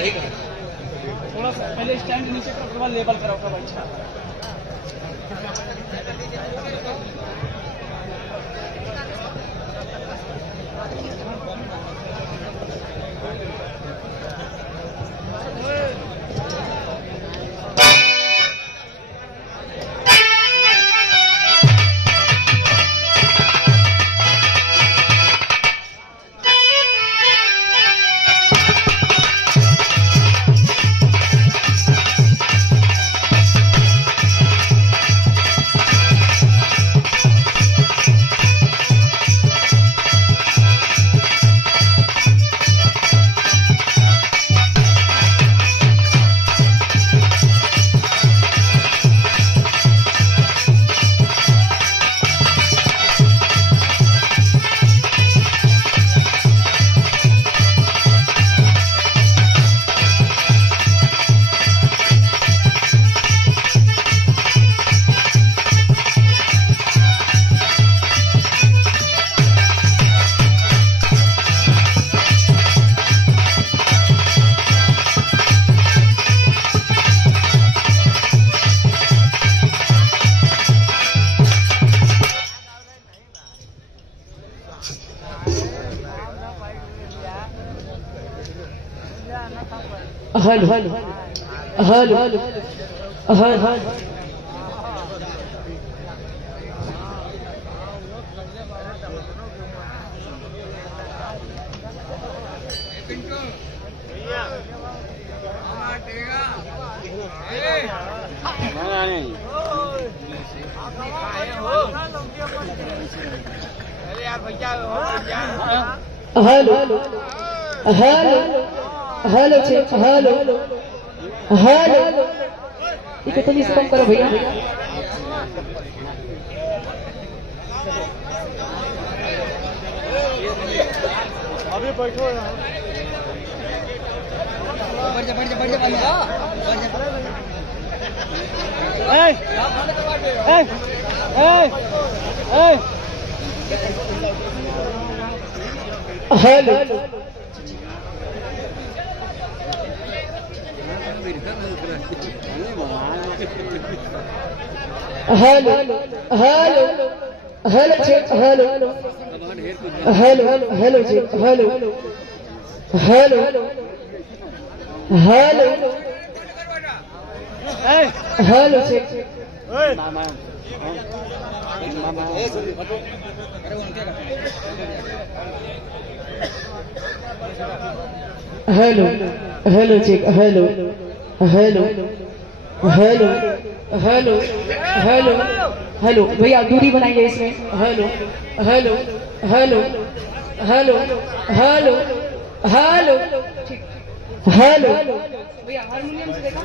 सही कहा। थोड़ा सा पहले स्टैंड नीचे करो, उसके बाद लेवल करो कब। अच्छा हल हल हल हल हल hello hello hello check hello hello ये कितनी से कम करो भैया। अभी बैठो यार, बढ़ जा भैया, hello hello hello hello check hello hello hello check hello hello hello hello check hello hello check hello hello hello hello hello hello भैया दूरी बनाइए इसमें। Hello hello hello hello hello hello hello भैया हारमोनियम से देखा।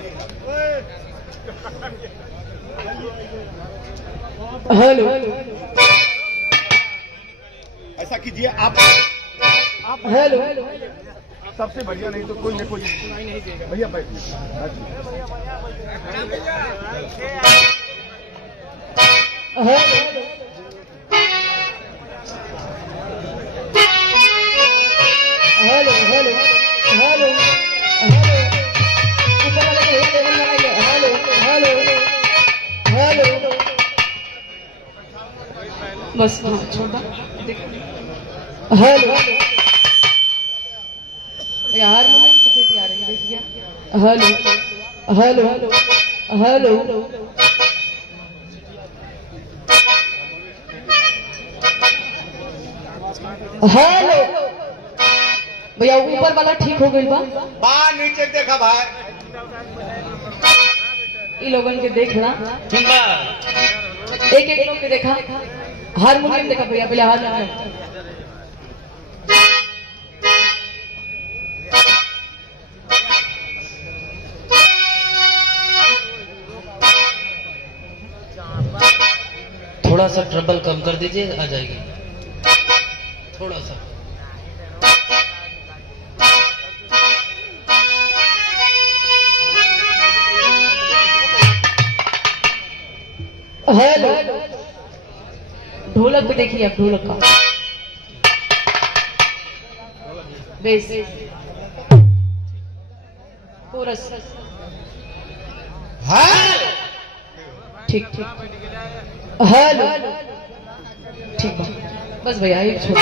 Hello ऐसा कीजिए आप हेलो सबसे बढ़िया, नहीं तो कोई नहीं कोई भैया बैठिए। Hello hello hello hello hello ऊपर वाले भैया टेबल लगाइए। हेलो हेलो हेलो बस हाँ छोड़ दो। हेलो हारमोनियम से सीटी आ रही है देखिए। हेलो हेलो हेलो हेलो भैया ऊपर वाला ठीक हो गई बा। बाहर नीचे देखा भाई, इन लोगन के देखना ठीक बा। एक एक लोग के देखा। हारमोनियम देखा भैया पहले हारमोनियम। थोड़ा सा ट्रबल कम कर दीजिए, आ जाएगी थोड़ा सा। हेलो ढोलक पे देखिए आप, ढोलक का बेस। कोरस। हेलो ठीक ठीक। हेलो ठीक बा। बस भैया एक छोड़।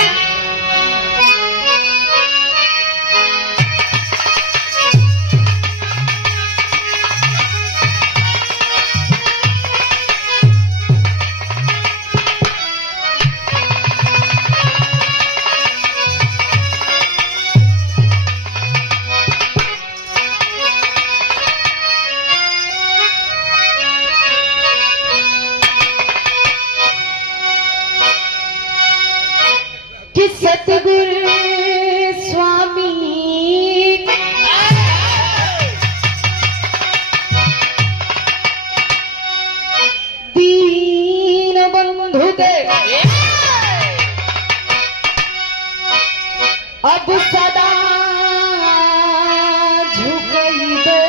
सतगुरु स्वामी दीन बंधु दे अब सदा झुकई दे।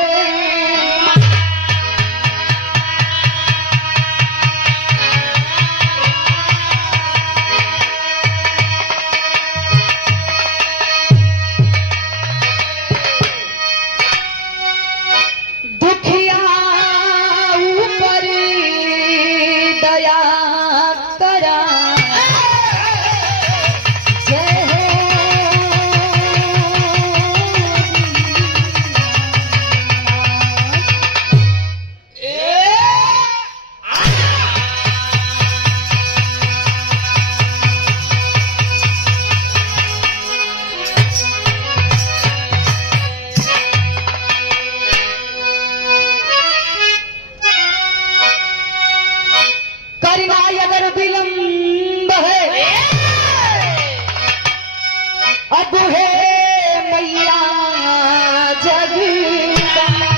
अगर विलंब है अब है मैया जगदम्बा।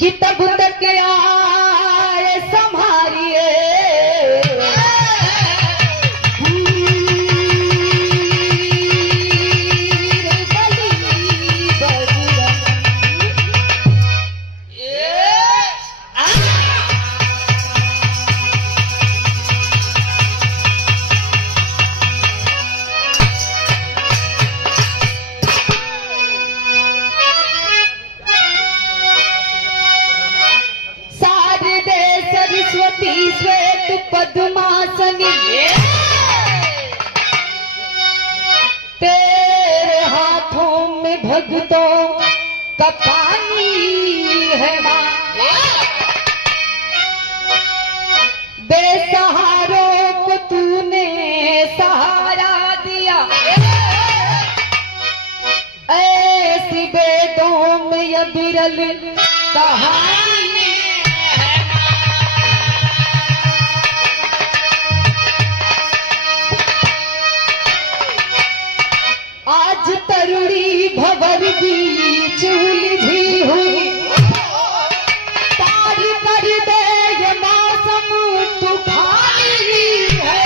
कि तब तक आए संभारिए श्वेत पद्मासनी तेरे हाथों में भक्तों का पानी है मां। बेसहारों को तूने सहारा दिया ऐसी वेदों में यह विरल कहानी। आज तरुणी भंवर बीच उलझी हुई पार कर दे ये मौसम तूफानी है।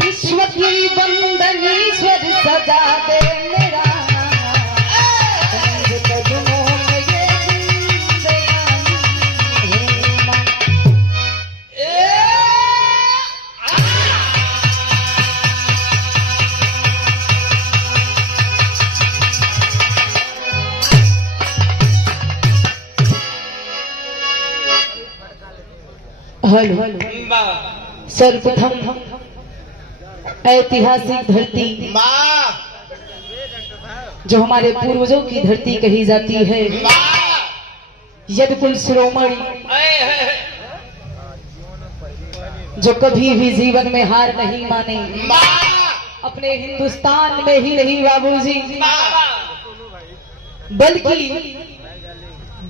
विश्व की वंदनीश्वर सजा दे मेरा हेलो सर्वप्रथम ऐतिहासिक धरती जो हमारे पूर्वजों की धरती कही जाती है, यदकुल शिरोमणि जो कभी भी जीवन में हार नहीं माने, अपने हिंदुस्तान में ही नहीं बाबूजी बल्कि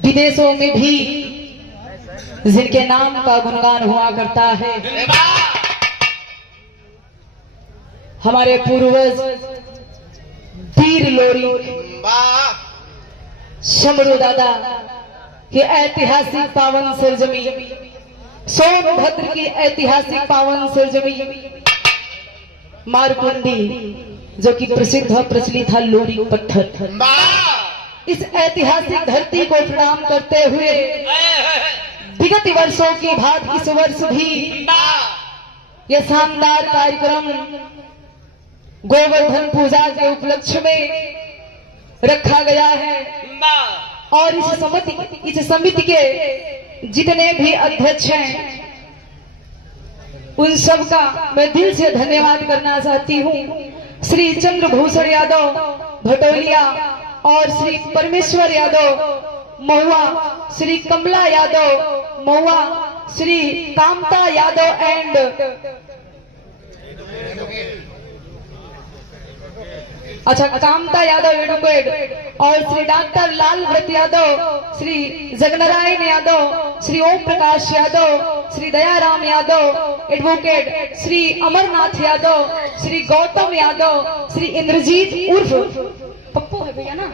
विदेशों में भी जिनके नाम का गुणगान हुआ करता है। हमारे पूर्वज वीर लोरी शंभरू दादा की ऐतिहासिक पावन सरजमी, सोनभद्र की ऐतिहासिक पावन सरजमी मारकुंडी जो कि प्रसिद्ध और प्रचलित था लोरी पत्थर। इस ऐतिहासिक धरती को प्रणाम करते हुए विगत वर्षों की भांति इस वर्ष भी यह शानदार कार्यक्रम गोवर्धन पूजा के उपलक्ष्य में रखा गया है। और इस समिति के जितने भी अध्यक्ष हैं उन सब का मैं दिल से धन्यवाद करना चाहती हूँ। श्री चंद्रभूषण यादव भटोलिया और श्री परमेश्वर यादव महुआ, श्री कमला यादव महुआ, श्री कामता यादव एंड कामता यादव एडवोकेट और श्री डॉक्टर लाल व्रत यादव, श्री जगनारायण यादव, श्री ओम प्रकाश यादव, श्री दयाराम यादव एडवोकेट, श्री अमरनाथ यादव, श्री गौतम यादव, श्री इंद्रजीत उर्फ पप्पू है भैया ना,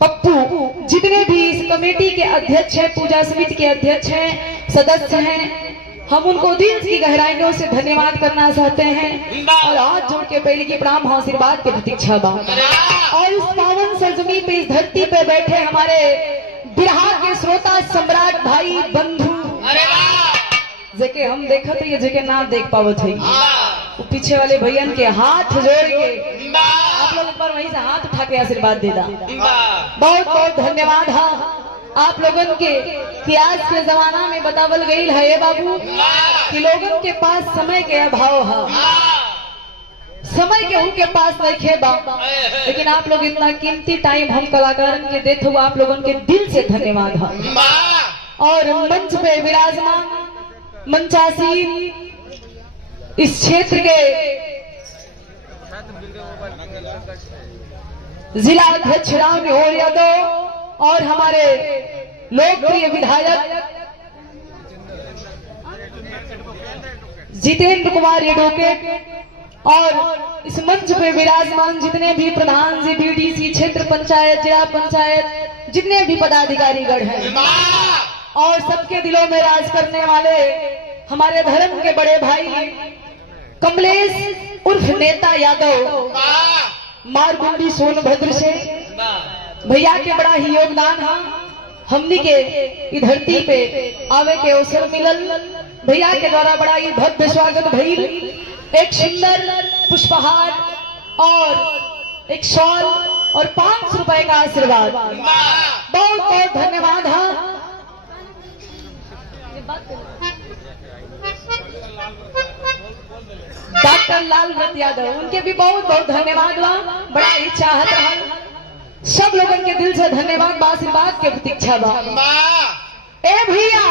पप्पू, जितने भी इस कमेटी के अध्यक्ष हैं, पूजा समिति के अध्यक्ष हैं, सदस्य हैं, हम उनको दिल की गहराइयों से धन्यवाद करना चाहते हैं और हाथ जोड़ के पहले की प्रणाम आशीर्वाद की प्रतीक्षा बा। और इस पावन सरजमी पे, इस धरती पे बैठे हमारे बिरहा के श्रोता सम्राट भाई बंधु जेके हम देखा थे, ये जेके ना देख पावत है, वो पीछे वाले भैयन के हाथ जोड़ के आप लोग पर वहीं से हाथ उठा के आशीर्वाद दे दा। बहुत बहुत धन्यवाद। हाँ, आप लोगों के कि आज के जमाना में बतावल गई है ये बाबू कि लोगों के पास समय के अभाव है, समय के उनके पास नहीं खे बा, लेकिन आप लोग इतना कीमती टाइम हम कलाकार के देते हुए आप लोगों के दिल से धन्यवाद है। और मंच पे विराजमान मंचासीन इस क्षेत्र के जिला अध्यक्ष राम निहोर यादव और हमारे लोकप्रिय विधायक जितेंद्र कुमार एडवोकेट और इस मंच पे विराजमान जितने भी प्रधान जी, बीडीसी, क्षेत्र पंचायत, जिला पंचायत, जितने भी पदाधिकारीगण हैं और सबके दिलों में राज करने वाले हमारे धर्म के बड़े भाई कमलेश उर्फ नेता यादव मारकुंडी सोनभद्र से भैया के बड़ा ही योगदान है। हमनी के धरती पे आवे के अवसर मिलल, भैया के द्वारा बड़ा ही भव्य स्वागत भइल, एक सुंदर पुष्पहार और एक शॉल और 500 रुपए का आशीर्वाद। बहुत बहुत धन्यवाद। हाँ, डॉक्टर लाल व्रत यादव, उनके भी बहुत बहुत धन्यवाद। बड़ा ही चाहत रहा, सब लोगों के दिल से धन्यवाद, आशीर्वाद के प्रतीक्षा बा। ए भैया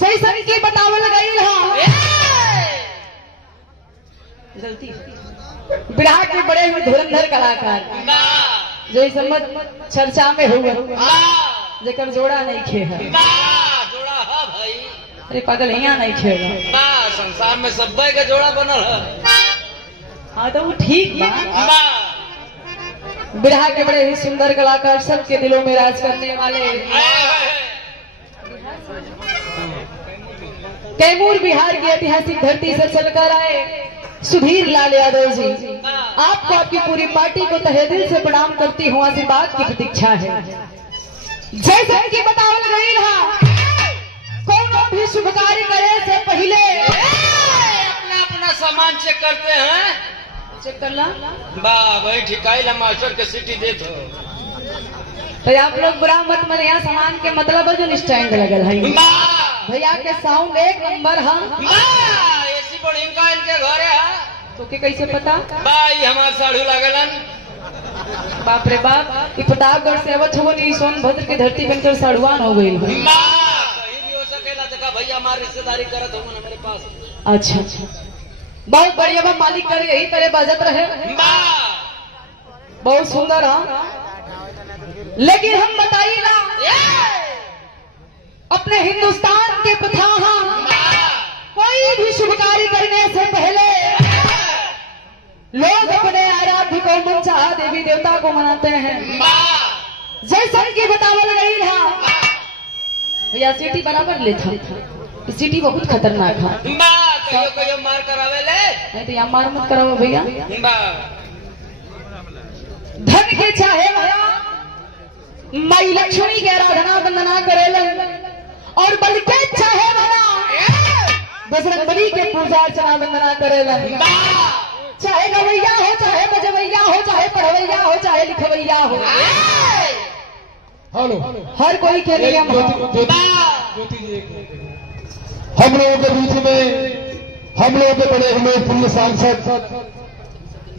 जैसन की बतावल गई गलती बिरहा के बड़े हुए धुरंधर कलाकार जो इस सम्मत चर्चा में हुए जेकर जोड़ा नहीं खे है। अरे पागल यहाँ नहीं खेगा, संसार में सब का जोड़ा बनल है। हाँ तो वो ठीक बा। बिरहा के बड़े ही सुंदर कलाकार, सबके दिलों में राज करने वाले कैमूर बिहार की ऐतिहासिक धरती से चलकर आए सुधीर लाल यादव जी, आपको आपकी पूरी पार्टी को तहे दिल से प्रणाम करती हूँ, आशीर्वाद की प्रतीक्षा है। जैसे कि बतावल गई कोनो भी शुभ कार्य करे से पहले अपना अपना सामान चेक करते हैं। चेक करना भाई ठिकाई ला मास्टर के सिटी दे दो। तो आप लोग बुरा मत मन, यहाँ सामान के मतलब जो स्टैंड लगल है भैया के साउंड एक नंबर है। एसी बोर्ड इनका इनके घरे है तो के कैसे पता भाई हमारे साढ़ू लगलन। बाप रे बाप, ये प्रतापगढ़ से अवध हो सोनभद्र की धरती बनकर साढ़ुआन हो गई। कहीं भी हो सकेला, देखा भैया हमारी रिश्तेदारी करत हो मेरे पास। अच्छा, बहुत बढ़िया बा, मालिक कर यही तरह बजत रहे, बहुत सुंदर। हाँ, लेकिन हम बताइए ना अपने हिंदुस्तान के प्रथा, कोई भी शुभ कार्य करने से पहले लोग अपने आराध्य को मनचाहा देवी देवता को मनाते हैं। जैसा कि बतावल गई है भैया, सिटी बराबर ले था, सिटी बहुत खतरनाक है। कहियो कहियो मार करावे ले नहीं तो यहाँ मार मत कराओ भैया। बा धन के चाहे वाला माई लक्ष्मी के आराधना वंदना करेलन और बल के चाहे वाला बजरंगबली के पूजा अर्चना वंदना करेलन। चाहे गवैया हो, चाहे बजवैया हो, चाहे पढ़वैया हो, चाहे लिखवैया हो, हेलो हर कोई के लिए ज्योति जी हम लोगों के बीच में हम लोगों के बड़े हमें प्रिय सांसद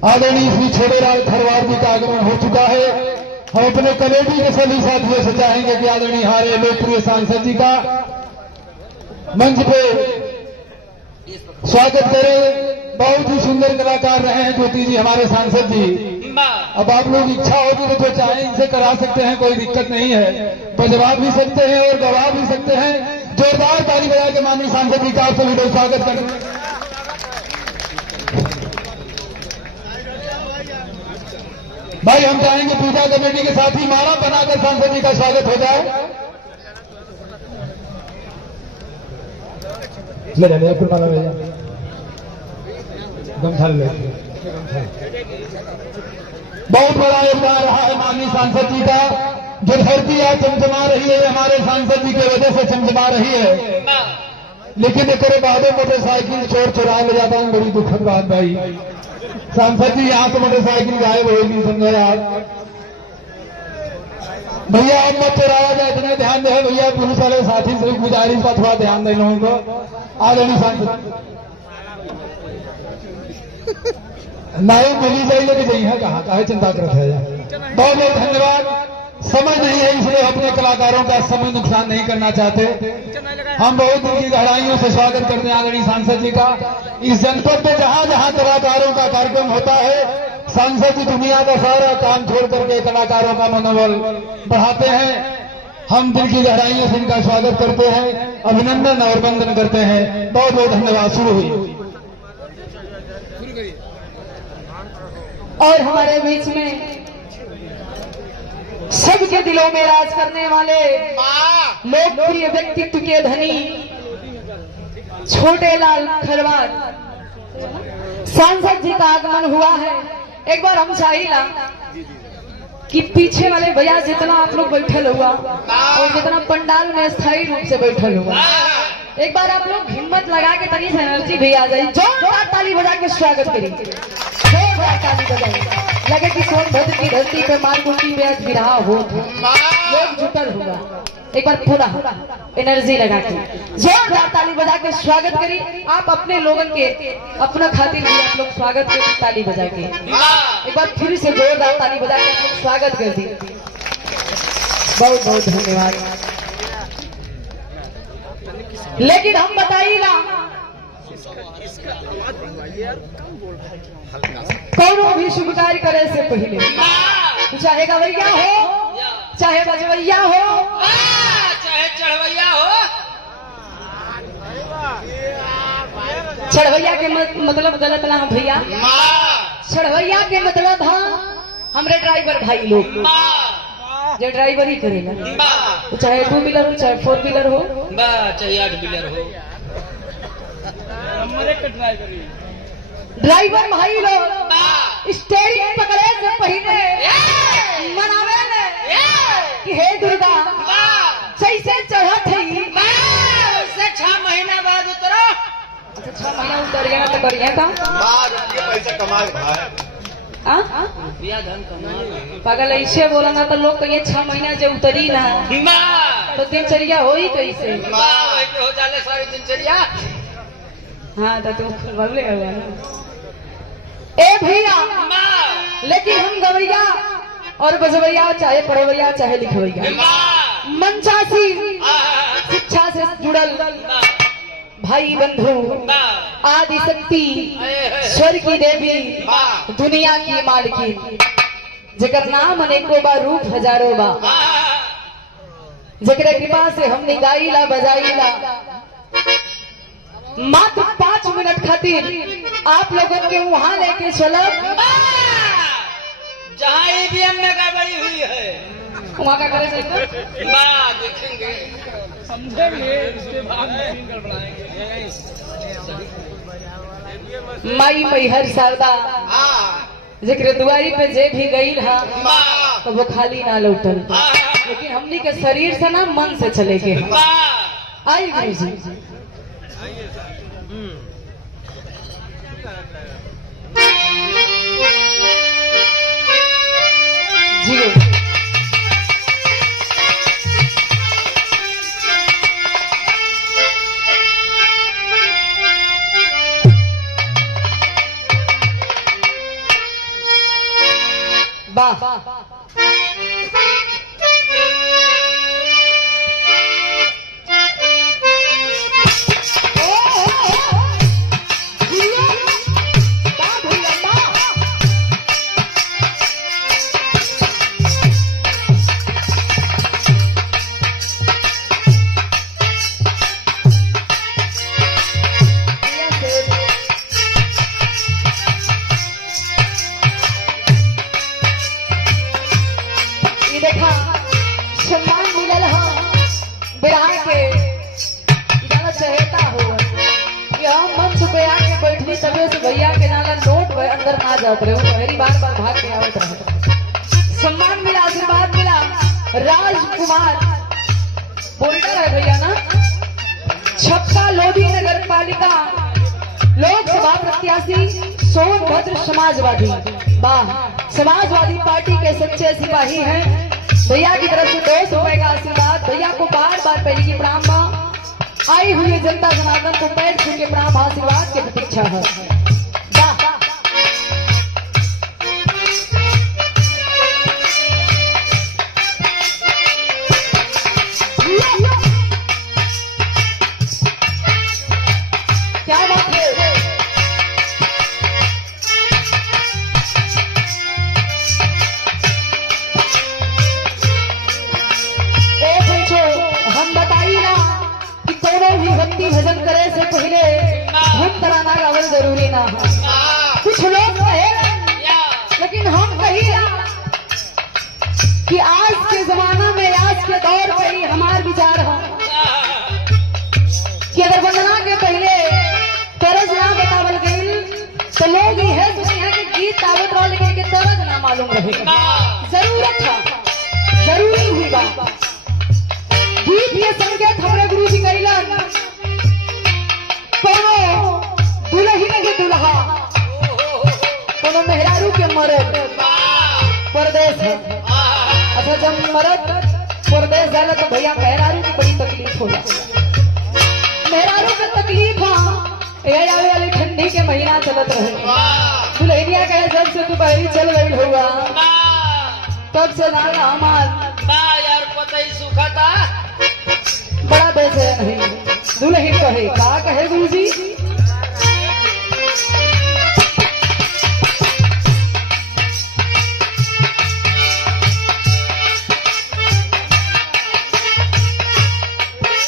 आदरणीय श्री छोटेलाल खरवार जी का आगमन हो चुका है। हम अपने कमेटी के सभी साथियों से चाहेंगे कि आदरणीय हमारे लोकप्रिय सांसद जी का मंच पे स्वागत करें। बहुत ही सुंदर कलाकार रहे हैं ज्योति जी हमारे सांसद जी। अब आप लोग इच्छा होगी तो जो चाहे इनसे करा सकते हैं, कोई दिक्कत नहीं है। बजवा भी सकते हैं और गवा भी सकते हैं। जोरदार ताली बजा के माननीय सांसद जी का आप सभी लोग स्वागत करें। भाई हम चाहेंगे पूजा कमेटी के साथ ही माला बनाकर सांसद जी का स्वागत हो जाए। ले ले कुर्बाना ले जा गमछा ले। बहुत बड़ा योगदान रहा है माननीय सांसद जी का। जो धरती आज चमचमा रही है हमारे सांसद जी की वजह से चमचमा रही है। लेकिन एक बाद मोटरसाइकिल चोर चुरा ले जाता है, बड़ी दुखद बात भाई। सांसद जी यहाँ से मोटरसाइकिल गायब होगी, समझो यार। भैया अब मत चुराया जाए, इतना ध्यान दे भैया। पुलिस वाले साथी से गुजारिश का थोड़ा ध्यान दे लोगों को। आदरणीय सांसद नहीं मिली जाइए लेके जाइए, कहा चिंता करते हैं। बहुत बहुत धन्यवाद। समझ नहीं है इसलिए अपने कलाकारों का समय नुकसान नहीं करना चाहते। हम बहुत दिन की गहराइयों से स्वागत करते हैं आदरणीय सांसद जी का। इस जनपद में जहां जहां कलाकारों का कार्यक्रम होता है, सांसद जी दुनिया का सारा काम छोड़ करके कलाकारों का मनोबल बढ़ाते हैं। हम दिल की गहराइयों से इनका स्वागत करते हैं, अभिनंदन और वंदन करते हैं। बहुत बहुत धन्यवाद। शुरू हुई। और हमारे बीच में सबके दिलों में राज करने वाले लोकप्रिय व्यक्तित्व के धनी छोटेलाल खरवार सांसद जी का आगमन हुआ है। एक बार हम चाहिए कि पीछे वाले भैया जितना आप लोग बैठल हुआ और जितना पंडाल में स्थायी रूप से बैठल हुआ, एक बार आप लोग हिम्मत लगा के तनी से एनर्जी भी आ जाए। जोरदार ताली बजा के स्वागत करिए, जोरदार ताली बजाइए। लगे कि सोनभद्र की धरती पे मारकुंडी में आज विरहा हो, लोग जुटल हुआ। एक बार पूरा एनर्जी लगा के जोरदार ताली बजा के स्वागत करिए। आप अपने लोगों के अपना खातिर भी आप लोग स्वागत करिए ताली बजा के। एक बार फिर से जोरदार ताली बजा के आप लोग स्वागत कर दी। बहुत बहुत धन्यवाद। लेकिन हम बताइए ना, कौनो भी शुभ कार्य करे से पहले, चाहे गवैया हो, चाहे बजवैया हो, चाहे चढ़वैया हो, चढ़वैया के मतलब गलत ना भैया। चढ़वैया के मतलब था हमरे ड्राइवर भाई लोग जो ड्राइवर ही करेगा, तो चाहे 2 व्हीलर हो, चाहे 4 व्हीलर हो, चाहे 8 व्हीलर हो, ड्राइवर भाई लोग स्टेरिंग पकड़े से पहले मनावे कि हे दुर्गा जैसे चढ़त है उससे 6 महीना बाद उतरो। 6 महीना उतर गया तो बढ़िया था। पैसा कमा धन कमा पागल ऐसे बोला ना तो लोग कहिए 6 महीना जो उतरी ना तो दिनचर्या हो ही कैसे। हो जाले सारी दिनचर्या। हाँ तो तुम बदले हुआ ना ए भैया। लेकिन हम गवैया और बजवैया, चाहे पढ़वैया चाहे लिखवैया, मंचासी शिक्षा से जुड़ल भाई बंधु, आदि शक्ति, स्वर की देवी, दुनिया की मालकिन, जेकर नाम अनेकों बा, रूप हजारों बा, जेकर कृपा से हमने गाइला बजाइला। मात्र 5 मिनट खातिर आप लोगों के वहां लेके चलब जहाँ ईवीएम में गड़बड़ी हुई है। वहां का करे देखेंगे, समझेंगे, उसके बाद मशीन गड़बड़ाएंगे। माई मैहर शारदा जेकरे दुआरी पे जे भी गई हा तो वो खाली ना लौटल, लेकिन हमनी के शरीर से ना मन से चले के आई गुरु जी। जियो वाह देखा सम्मान मिलल हा बिराह के इतना चहेता हो कि हम मंच पे आके बैठली तबे से भैया के नाला नोट अंदर ना जात रहे, पहली बार भाग के आवत रहे। सम्मान मिला, आशीर्वाद मिला। राजकुमार बोलता है भैया ना, छपका लोधी नगर पालिका लोकसभा प्रत्याशी सोनभद्र समाजवादी, वाह, समाजवादी पार्टी के सच्चे सिपाही हैं। भैया की तरफ से 200 रुपए का आशीर्वाद। भैया को बार बार पहले की प्रणाम बा। आई हुई जनता जनार्दन को पैर छू के प्रणाम, आशीर्वाद की प्रतीक्षा है। क्या बात है। हम बताइए ना कि कोनो भी भक्ति भजन करे से पहले धुन तराना गावल जरूरी ना है। कुछ लोग कहे लेकिन हम कहिए कि आज के जमाना में, आज के दौर पे ही हमार विचार है कि अगर वंदना के पहले तरज ना बतावल गई तो लोग यह सोचे हैं कि गीत आवत रहो लेकिन के तरज ना मालूम रहेगा। जरूरत है, जरूरी हुई बात। गीत ये संकेत हमारे गुरु जी कैलन, कोनो दुल्हन के दुल्हा, कोनो मेहरारू के मर्द परदेश है। अच्छा, जब मर्द परदेश जाला तो भैया मेहरारू की बड़ी तकलीफ होला। मेहरारू की तकलीफ ये आवे वाली ठंडी के महीना चलत रहे। दुल्हनिया कहे जब से तू बहरी चल गई होगा तब से नाला हमार यार पता ही सूखा था बड़ा देश है। नहीं दुल्हन कहे का कहे गुरु जी,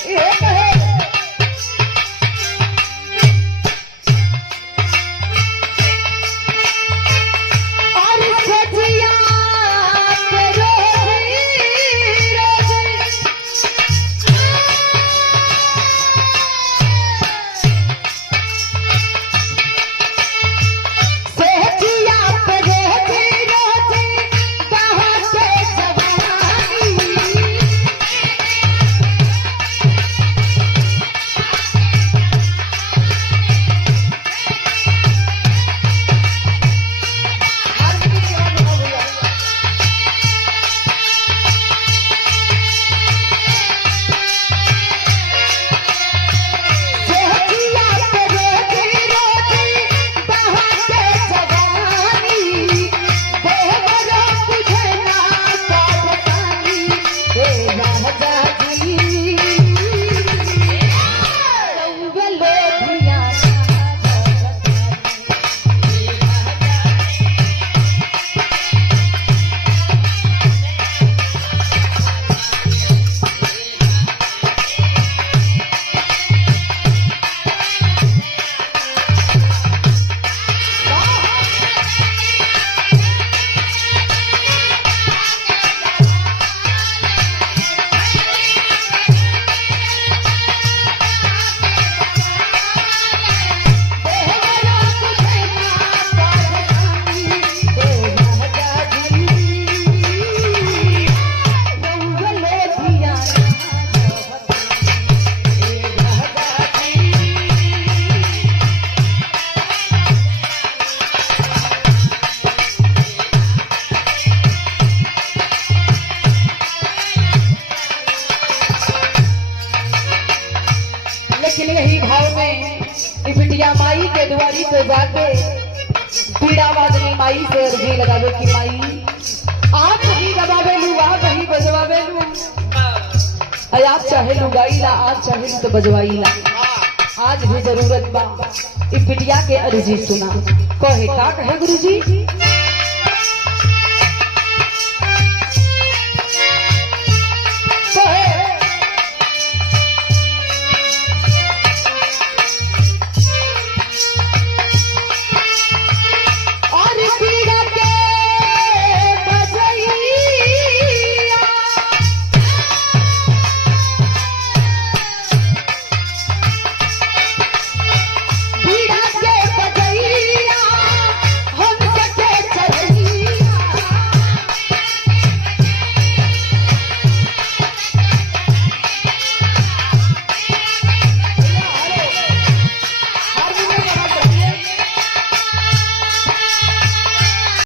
ये कहे पे जाके पीड़ा वादनी माई से अर्जी लगावे कि माई आप ही गवावे लू आप ही बजवावे लू आप चाहे लू गाईला आज चाहे लू तो बजवाईला आज भी जरूरत बा इ पिटिया के अर्जी सुना कहे का कहे गुरुजी